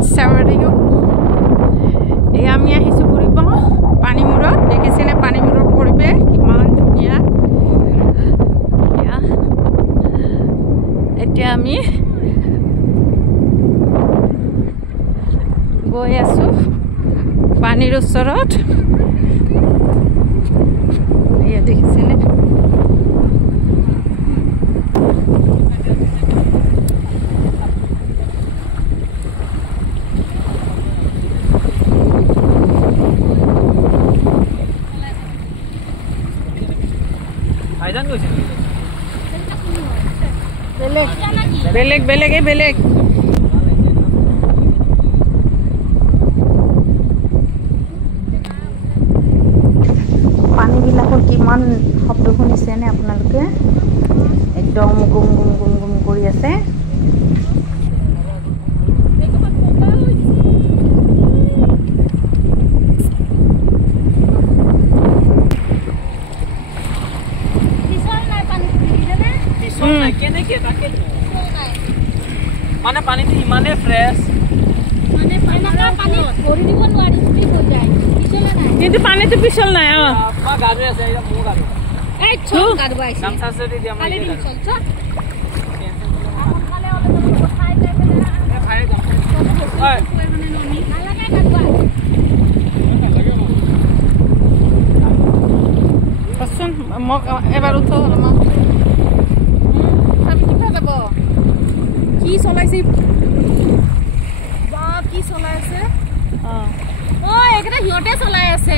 friends, how are you? আমি আহিছো ঘুৰিব পানিমুৰত দেখিছেনে পানিমুৰৰ পৰিৱেশ কিমান ধুনীয়া এতিয়া আমি গৈ আছো পানীৰ ওচৰত এয়া দেখিছেনে বেলেগ বেলেগে বেলেগ পানীবিলাকৰ কিমান শব্দ শুনিছেনে আপোনালোকে একদম গুম গুম গুম গুম কৰি আছে মানে পানীটো ইমানে ফ্ৰেছ মানে পানী ভৰি দিব নোৱাৰি স্পিড হৈ যায় পিছলে নাই কিন্তু পানীটো পিছল নাই মা গাড়ী আছে এটা মো গাড়ী এই চল গাড়ী আইছে নাম সাসে দি আমি চল চল এখন কালে ওলে তো খাই যায় এ ভাই যাম ওই মানে ননি নালাগে গাড়ী পছন মোক এবাৰ উঠো মা আমি কিবা যাব কি চলাইছে বাপ কি চলাই আছে ওই এটা হিয়তে চলাই আছে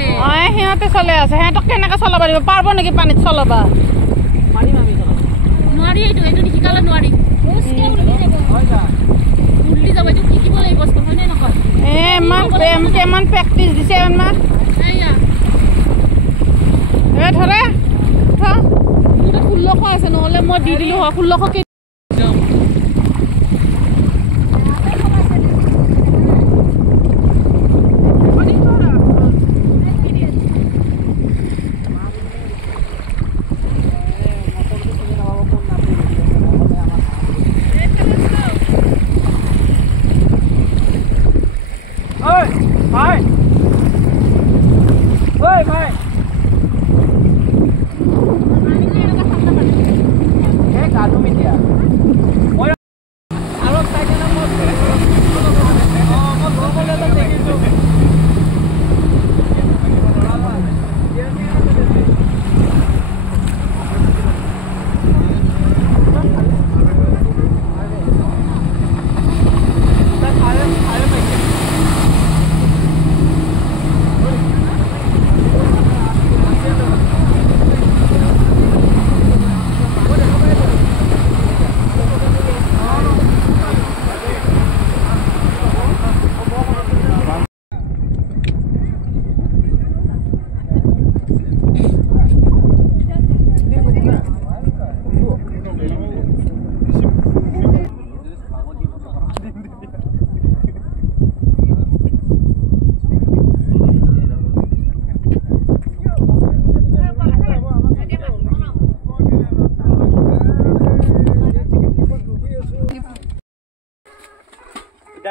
হিয়তে চলাই আছে হেতক কেনেকা চলাব দিব পারবো নাকি পানীত চলাবা পানী মামি চলাব নোৱাৰি এইটো শিকালে নোৱাৰি বসকে উল্লি যাব হয় যা উল্লি যাব এইটো শিকিব লাগিব বস হয়নে নকয় মান কেমান প্ৰেক্টিস দিছে মা আইয়া এ ধৰে পুৰা 1600 আছে নহলে মই দি দিলো 1600 কে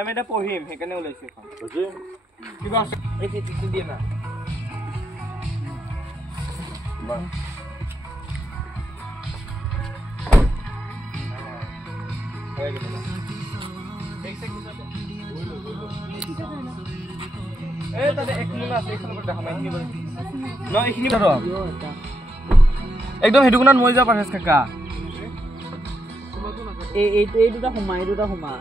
আমি এটা পঢ়িম হেকানে ওলাইছে এখন বুজি কিবা আছে এই চিঠি দিয়ে না বা হয়ে গেল না এক সেকেন্ড আছে এই তাতে এক মিনিট আছে এখন করে দেখা মাইনি বল ন এইখিনি ধর একদম হেডুকুনাত মই যা পারেছ কাকা এই দুটা সমা